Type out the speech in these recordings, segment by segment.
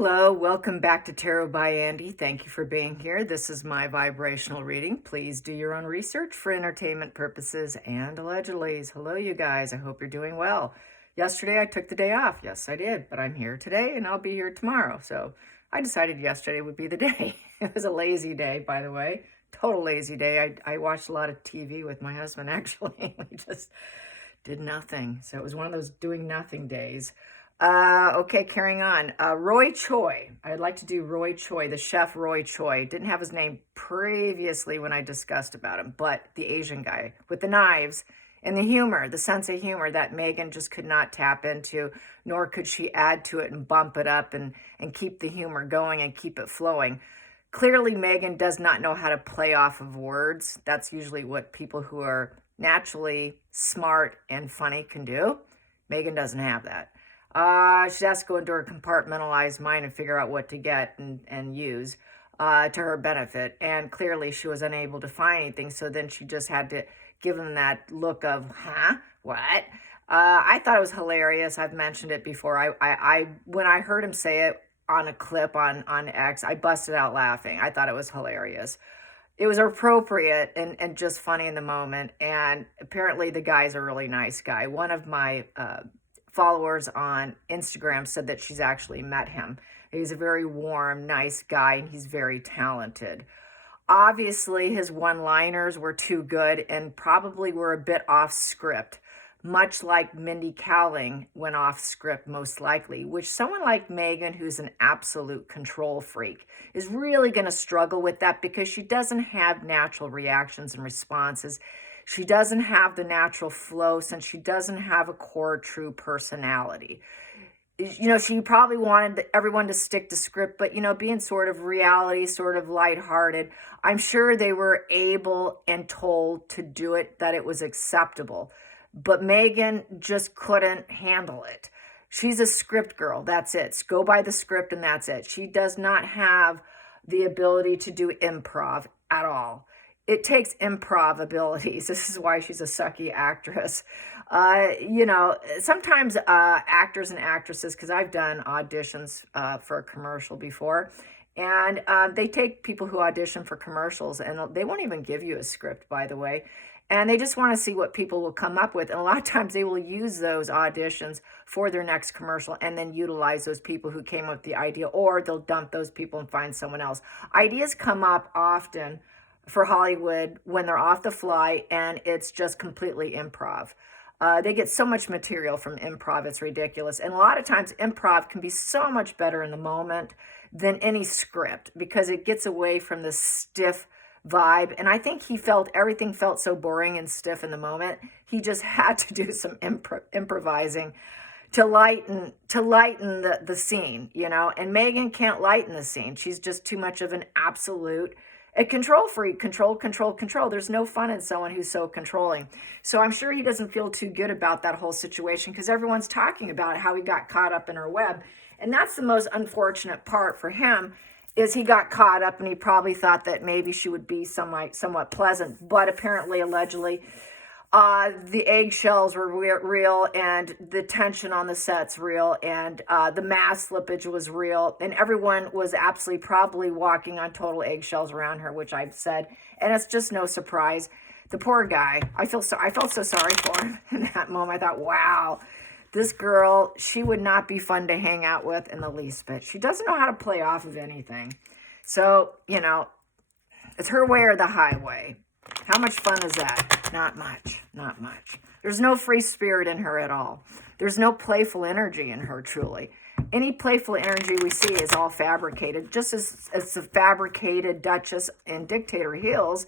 Hello, welcome back to Tarot by Andy. Thank you for being here. This is my vibrational reading. Please do your own research for entertainment purposes and allegedly. Hello, you guys. I hope you're doing well. Yesterday, I took the day off. Yes, I did, but I'm here today and I'll be here tomorrow. So I decided yesterday would be the day. It was a lazy day, by the way. Total lazy day. I watched a lot of TV with my husband, actually. We just did nothing. So it was one of those doing nothing days. Okay, carrying on. Roy Choy. I'd like to do Roy Choy, the chef Roy Choy. Didn't have his name previously when I discussed about him, but the Asian guy with the knives and the humor, the sense of humor that Megan just could not tap into, nor could she add to it and bump it up and keep the humor going and keep it flowing. Clearly, Megan does not know how to play off of words. That's usually what people who are naturally smart and funny can do. Megan doesn't have that. She has to go into her compartmentalized mind and figure out what to get and use to her benefit. And clearly she was unable to find anything. So then she just had to give him that look of, huh? What? I thought it was hilarious. I've mentioned it before. I when I heard him say it on a clip on X, I busted out laughing. I thought it was hilarious. It was appropriate and just funny in the moment. And apparently the guy's a really nice guy. One of my followers on Instagram said that she's actually met him. He's a very warm, nice guy, and he's very talented. Obviously, his one-liners were too good and probably were a bit off script, much like Mindy Kaling went off script most likely, which someone like Megan, who's an absolute control freak, is really going to struggle with that because she doesn't have natural reactions and responses. She doesn't have the natural flow since she doesn't have a core true personality. You know, she probably wanted everyone to stick to script, but, you know, being sort of reality, sort of lighthearted, I'm sure they were able and told to do it, that it was acceptable. But Megan just couldn't handle it. She's a script girl. That's it. Go by the script and that's it. She does not have the ability to do improv at all. It takes improv abilities. This is why she's a sucky actress. You know, sometimes actors and actresses, because I've done auditions for a commercial before, and they take people who audition for commercials, and they won't even give you a script, by the way. And they just want to see what people will come up with. And a lot of times they will use those auditions for their next commercial and then utilize those people who came up with the idea, or they'll dump those people and find someone else. Ideas come up often for Hollywood when they're off the fly and it's just completely improv. They get so much material from improv, it's ridiculous. And a lot of times improv can be so much better in the moment than any script because it gets away from the stiff vibe. And I think everything felt so boring and stiff in the moment. He just had to do some improvising to lighten the scene, you know. And Megan can't lighten the scene. She's just too much of an absolute a control freak. Control. There's no fun in someone who's so controlling. So I'm sure he doesn't feel too good about that whole situation because everyone's talking about how he got caught up in her web. And that's the most unfortunate part for him, is he got caught up and he probably thought that maybe she would be somewhat pleasant. But apparently, allegedly, the eggshells were real, and the tension on the set's real, and the mask slippage was real, and everyone was absolutely probably walking on total eggshells around her, which I've said, and it's just no surprise. The poor guy, I felt so sorry for him in that moment. I thought, wow, this girl, she would not be fun to hang out with in the least bit. She doesn't know how to play off of anything. So, you know, it's her way or the highway. How much fun is that? Not much. There's no free spirit in her at all. There's no playful energy in her, truly. Any playful energy we see is all fabricated, just as the fabricated Duchess in Dictator Heels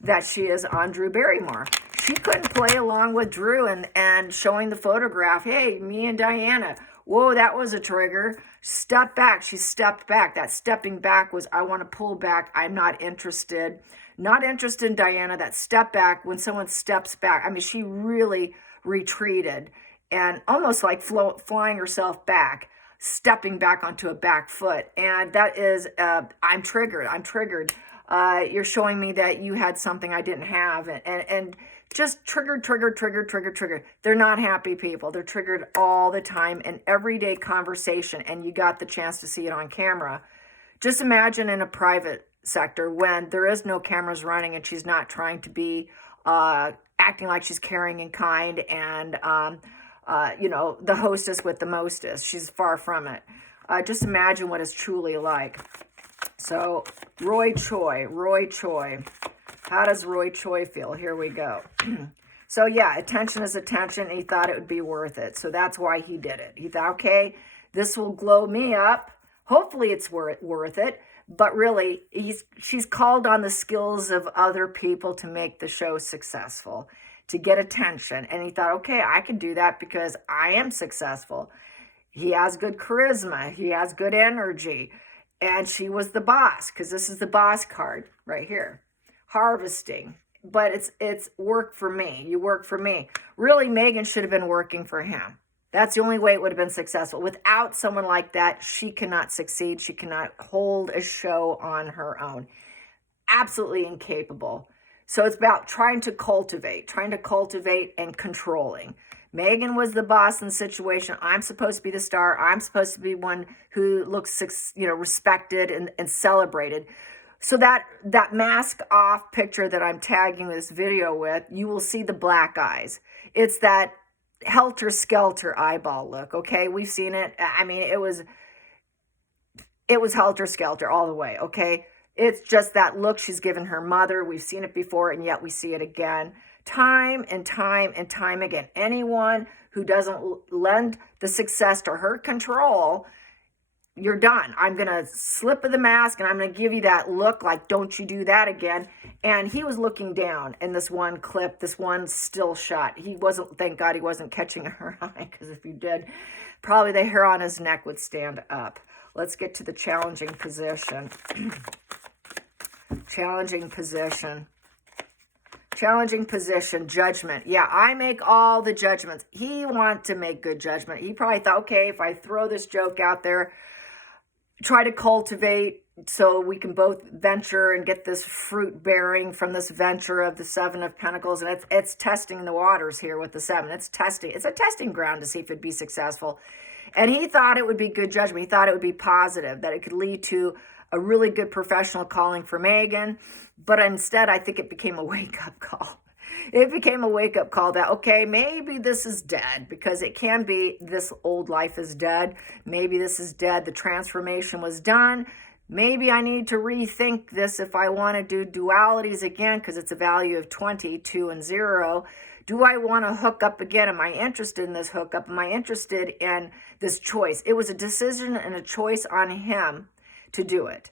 that she is on Drew Barrymore. She couldn't play along with Drew and showing the photograph, hey, me and Diana. Whoa, that was a trigger. Step back. She stepped back. That stepping back was, I want to pull back. I'm not interested. Not interested in Diana. That step back, when someone steps back, I mean, she really retreated and almost like flying herself back, stepping back onto a back foot. And that is, I'm triggered. You're showing me that you had something I didn't have. And Just triggered, triggered, triggered, triggered, triggered. They're not happy people. They're triggered all the time in everyday conversation, and you got the chance to see it on camera. Just imagine in a private sector when there is no cameras running and she's not trying to be acting like she's caring and kind and, the hostess with the mostest. She's far from it. Just imagine what it's truly like. So Roy Choy. How does Roy Choy feel? Here we go. So yeah, attention is attention. And he thought it would be worth it. So that's why he did it. He thought, okay, this will glow me up. Hopefully it's worth it. But really, she's called on the skills of other people to make the show successful, to get attention. And he thought, okay, I can do that because I am successful. He has good charisma. He has good energy. And she was the boss, because this is the boss card right here. Harvesting. But it's work for me. You work for me. Really, Megan should have been working for him. That's the only way it would have been successful. Without someone like that, she cannot succeed. She cannot hold a show on her own. Absolutely incapable. So it's about trying to cultivate and controlling. Megan was the boss in the situation. I'm supposed to be the star. I'm supposed to be one who looks, respected and celebrated. So that mask off picture that I'm tagging this video with, you will see the black eyes. It's that helter-skelter eyeball look, okay? We've seen it. I mean, it was helter-skelter all the way, okay? It's just that look she's given her mother. We've seen it before, and yet we see it again. Time and time and time again. Anyone who doesn't lend the success to her control, you're done. I'm going to slip of the mask and I'm going to give you that look like, don't you do that again. And he was looking down in this one clip, this one still shot. Thank God he wasn't catching her eye, because if he did, probably the hair on his neck would stand up. Let's get to the challenging position. Challenging position, judgment. Yeah, I make all the judgments. He wanted to make good judgment. He probably thought, okay, if I throw this joke out there, try to cultivate so we can both venture and get this fruit bearing from this venture of the Seven of Pentacles. And it's testing the waters here with the Seven. It's a testing ground to see if it'd be successful. And he thought it would be good judgment. He thought it would be positive, that it could lead to a really good professional calling for Megan. But instead, I think it became a wake-up call. It became a wake-up call that, okay, maybe this is dead, because it can be this old life is dead. Maybe this is dead. The transformation was done. Maybe I need to rethink this if I want to do dualities again, because it's a value of 20, 2, and 0. Do I want to hook up again? Am I interested in this hookup? Am I interested in this choice? It was a decision and a choice on him to do it.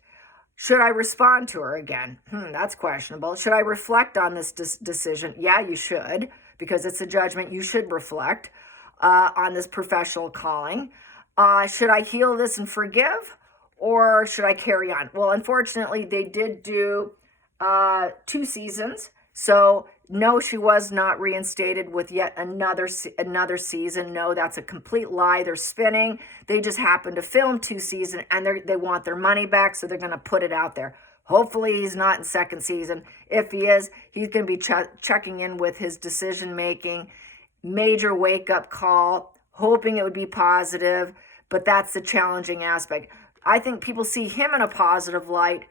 Should I respond to her again? That's questionable. Should I reflect on this decision? Yeah, you should, because it's a judgment. You should reflect on this professional calling. Should I heal this and forgive, or should I carry on? Well, unfortunately, they did do 2 seasons. So no, she was not reinstated with yet another season. No, that's a complete lie. They're spinning. They just happened to film 2 seasons, and they want their money back, so they're going to put it out there. Hopefully he's not in 2nd season. If he is, he's going to be checking in with his decision-making, major wake-up call, hoping it would be positive, but that's the challenging aspect. I think people see him in a positive light,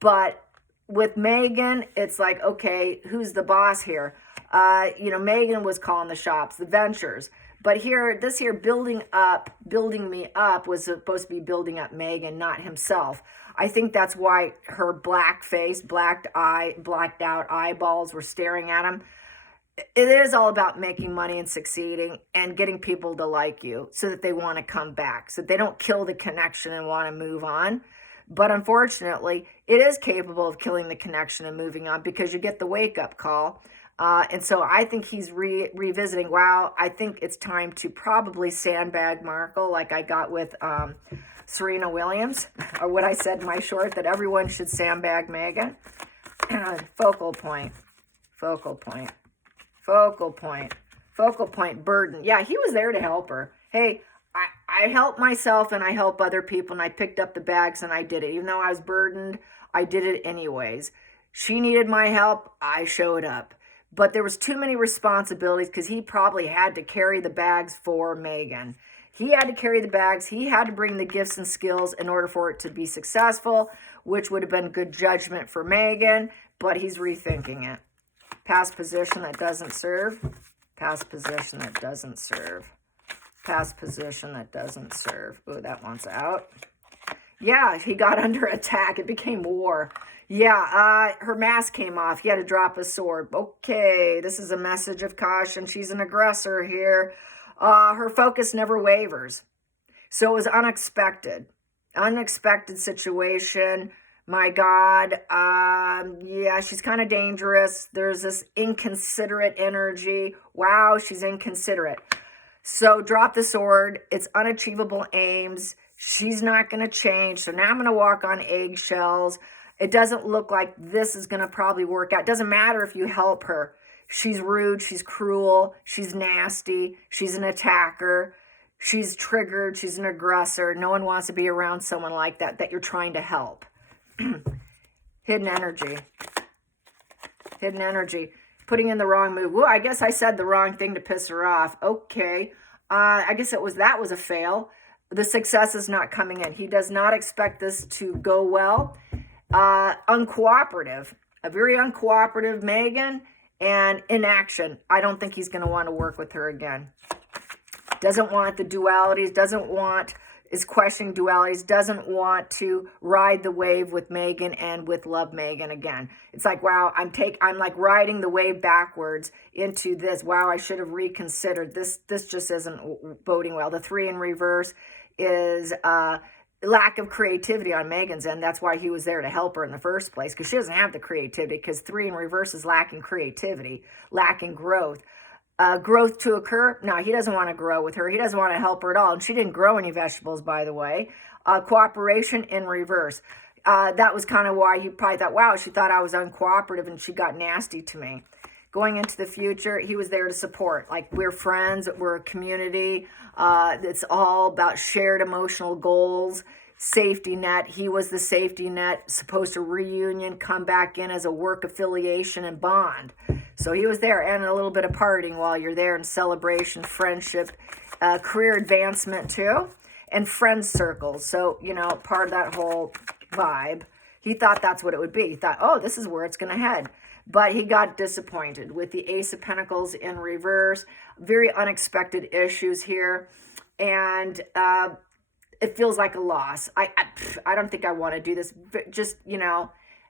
but with Megan, it's like, okay, who's the boss here? Megan was calling the shots, the ventures. But this building me up was supposed to be building up Megan, not himself. I think that's why her black face, blacked out eyeballs were staring at him. It is all about making money and succeeding and getting people to like you so that they want to come back, so that they don't kill the connection and want to move on. But unfortunately, it is capable of killing the connection and moving on, because you get the wake-up call. And so I think he's revisiting, wow, I think it's time to probably sandbag Markle, like I got with Serena Williams, or what I said in my short, that everyone should sandbag Megan. Focal point, burden. Yeah, he was there to help her. Hey, I help myself and I help other people, and I picked up the bags and I did it. Even though I was burdened, I did it anyways. She needed my help. I showed up. but there was too many responsibilities because he probably had to carry the bags for Megan. He had to carry the bags. He had to bring the gifts and skills in order for it to be successful, which would have been good judgment for Megan, but he's rethinking it. Past position that doesn't serve. Past position that doesn't serve. Past position that doesn't serve. Oh, that one's out. Yeah, he got under attack. It became war. Yeah, her mask came off. He had to drop his sword. Okay, this is a message of caution. She's an aggressor here. Her focus never wavers. So it was unexpected. Unexpected situation. My God. Yeah, she's kind of dangerous. There's this inconsiderate energy. Wow, she's inconsiderate. So drop the sword. It's unachievable aims. She's not going to change. So now I'm going to walk on eggshells. It doesn't look like this is going to probably work out. It doesn't matter if you help her. She's rude. She's cruel. She's nasty. She's an attacker. She's triggered. She's an aggressor. No one wants to be around someone like that you're trying to help. Hidden energy. Hidden energy. Putting in the wrong move. Well, I guess I said the wrong thing to piss her off. Okay. I guess that was a fail. The success is not coming in. He does not expect this to go well. Uncooperative. A very uncooperative Megan, and inaction. I don't think he's going to want to work with her again. Doesn't want the dualities, is questioning dualities, doesn't want to ride the wave with Megan and with Love Megan again. It's like, wow, I'm like riding the wave backwards into this. Wow, I should have reconsidered. This just isn't boding well. The 3 in reverse is lack of creativity on Megan's end. That's why he was there to help her in the first place, because she doesn't have the creativity, because 3 in reverse is lacking creativity, lacking growth. Growth to occur? No, he doesn't want to grow with her. He doesn't want to help her at all. And she didn't grow any vegetables, by the way. Cooperation in reverse. That was kind of why he probably thought, wow, she thought I was uncooperative and she got nasty to me. Going into the future, he was there to support. Like, we're friends, we're a community. It's all about shared emotional goals. Safety net. He was the safety net, supposed to reunion, come back in as a work affiliation and bond. So he was there, and a little bit of partying while you're there, and celebration, friendship, career advancement too, and friend circles. So, part of that whole vibe. He thought that's what it would be. He thought, oh, this is where it's going to head. But he got disappointed with the Ace of Pentacles in reverse. Very unexpected issues here. And it feels like a loss. I don't think I want to do this. Just,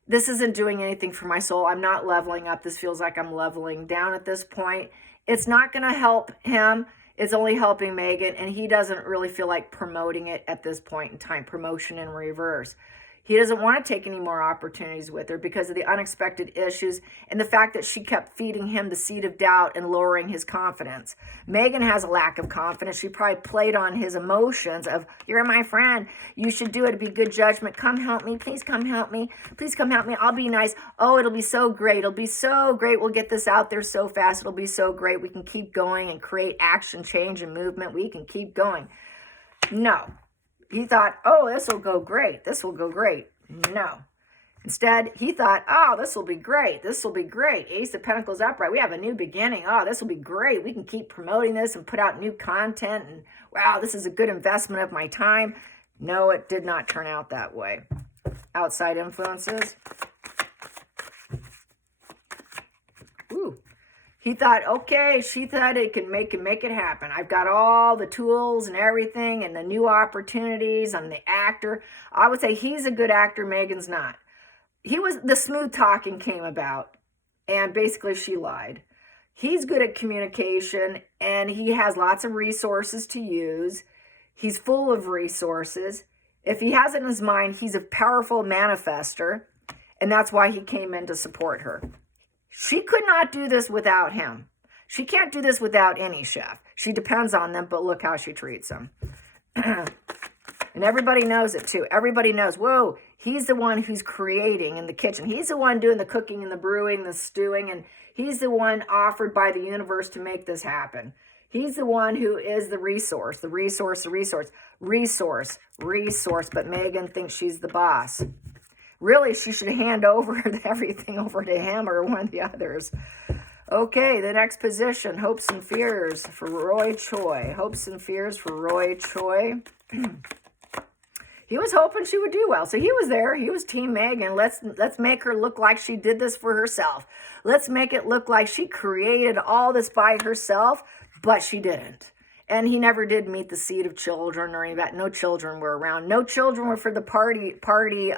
this isn't doing anything for my soul. I'm not leveling up. This feels like I'm leveling down at this point. It's not going to help him. It's only helping Megan, and he doesn't really feel like promoting it at this point in time. Promotion in reverse. He doesn't want to take any more opportunities with her because of the unexpected issues and the fact that she kept feeding him the seed of doubt and lowering his confidence. Megan has a lack of confidence. She probably played on his emotions of, you're my friend. You should do it. It'd be good judgment. Come help me. Please come help me. Please come help me. I'll be nice. Oh, it'll be so great. It'll be so great. We'll get this out there so fast. It'll be so great. We can keep going and create action, change, and movement. We can keep going. No. He thought, oh, this will go great. This will go great. No. Instead, he thought, oh, this will be great. This will be great. Ace of Pentacles upright. We have a new beginning. Oh, this will be great. We can keep promoting this and put out new content. And wow, this is a good investment of my time. No, it did not turn out that way. Outside influences. Ooh. He thought, okay, she thought it can make it happen. I've got all the tools and everything and the new opportunities. I'm the actor. I would say he's a good actor. Megan's not. The smooth talking came about, and basically she lied. He's good at communication, and he has lots of resources to use. He's full of resources. If he has it in his mind, he's a powerful manifester, and that's why he came in to support her. She could not do this without him. She can't do this without any chef. She depends on them, but look how she treats them. And everybody knows it too. Everybody knows, whoa, he's the one who's creating in the kitchen. He's the one doing the cooking and the brewing, the stewing, and he's the one offered by the universe to make this happen. He's the one who is the resource, the resource, the resource, resource, resource, but Megan thinks she's the boss. Really, she should hand over everything over to him or one of the others. Okay, the next position, hopes and fears for Roy Choy. Hopes and fears for Roy Choy. He was hoping she would do well. So he was there. He was Team Megan. Let's make her look like she did this for herself. Let's make it look like she created all this by herself, but she didn't. And he never did meet the seed of children or any of that. No children were around. No children were for the party,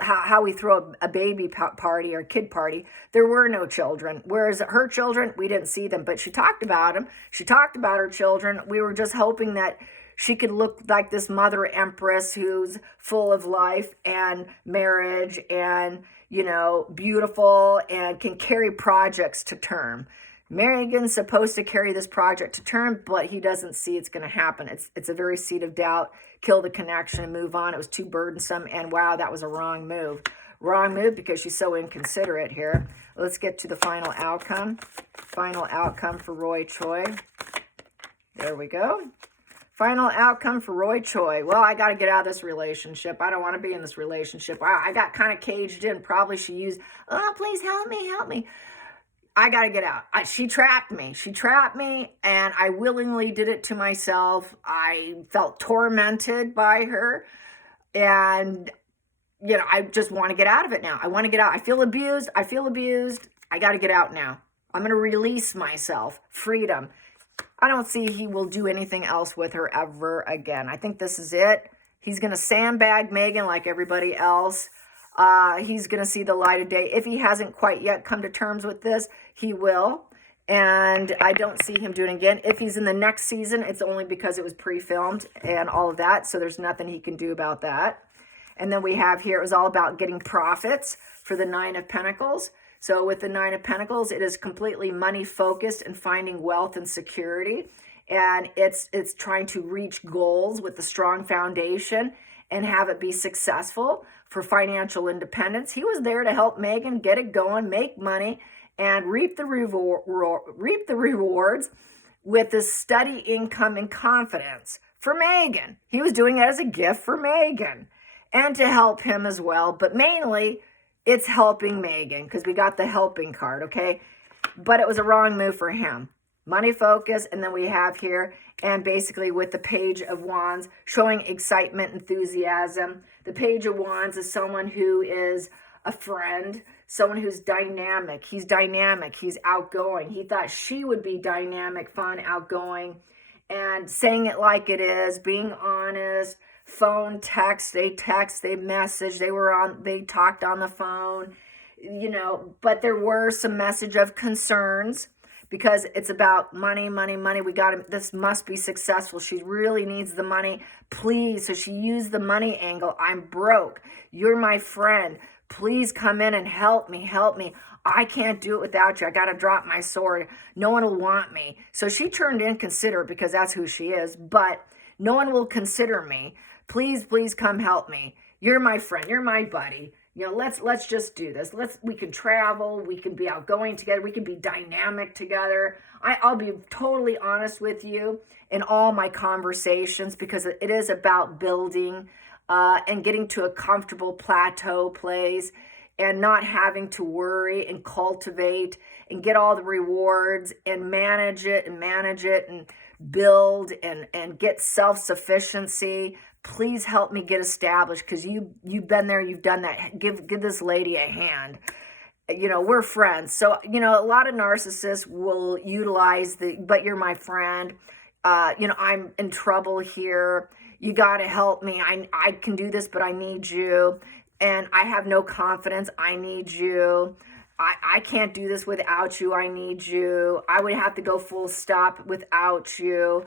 how we throw a baby party or kid party. There were no children. Whereas her children, we didn't see them, but she talked about them. She talked about her children. We were just hoping that she could look like this mother empress who's full of life and marriage and, beautiful and can carry projects to term. Megan's supposed to carry this project to term, but he doesn't see it's going to happen. It's a very seed of doubt. Kill the connection and move on. It was too burdensome, and wow, that was a wrong move. Wrong move because she's so inconsiderate here. Let's get to the final outcome. Final outcome for Roy Choy. There we go. Final outcome for Roy Choy. Well, I got to get out of this relationship. I don't want to be in this relationship. I got kind of caged in. Probably she used, oh, please help me, help me. I got to get out. She trapped me. She trapped me, and I willingly did it to myself. I felt tormented by her, and, I just want to get out of it now. I want to get out. I feel abused. I got to get out now. I'm going to release myself. Freedom. I don't see he will do anything else with her ever again. I think this is it. He's going to sandbag Megan like everybody else. He's going to see the light of day. If he hasn't quite yet come to terms with this, he will. And I don't see him doing it again. If he's in the next season, it's only because it was pre-filmed and all of that. So there's nothing he can do about that. And then we have here, it was all about getting profits for the Nine of Pentacles. So with the Nine of Pentacles, it is completely money focused and finding wealth and security. And it's trying to reach goals with a strong foundation and have it be successful for financial independence. He was there to help Megan get it going, make money, and reap the rewards with this steady income and confidence for Megan. He was doing it as a gift for Megan and to help him as well. But mainly, it's helping Megan because we got the helping card, okay? But it was a wrong move for him. Money focus, and then we have here, and basically with the Page of Wands, showing excitement, enthusiasm. The Page of Wands is someone who is a friend, someone who's dynamic. He's dynamic. He's outgoing. He thought she would be dynamic, fun, outgoing, and saying it like it is, being honest. Phone, text, they messaged, they talked on the phone, but there were some message of concerns because it's about money. This must be successful. She really needs the money, please. So she used the money angle. I'm broke. You're my friend. Please come in and help me. I can't do it without you. I got to drop my sword. No one will want me. So she turned inconsiderate because that's who she is, but no one will consider me. Please come help me. You're my friend. You're my buddy. Let's just do this. We can travel. We can be outgoing together. We can be dynamic together. I'll be totally honest with you in all my conversations because it is about building and getting to a comfortable plateau place and not having to worry and cultivate and get all the rewards and manage it and build and get self-sufficiency. Please help me get established because you've been there, you've done that. Give this lady a hand. We're friends. So, a lot of narcissists will utilize but you're my friend. I'm in trouble here. You got to help me. I can do this, but I need you. And I have no confidence. I need you. I can't do this without you. I need you. I would have to go full stop without you.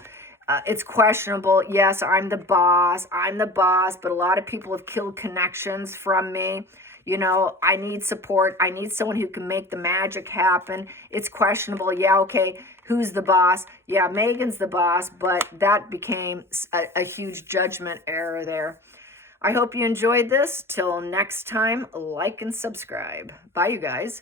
It's questionable. Yes, I'm the boss, but a lot of people have killed connections from me. I need support. I need someone who can make the magic happen. It's questionable. Yeah, okay, who's the boss? Yeah, Megan's the boss, but that became a huge judgment error there. I hope you enjoyed this. Till next time, like and subscribe. Bye, you guys.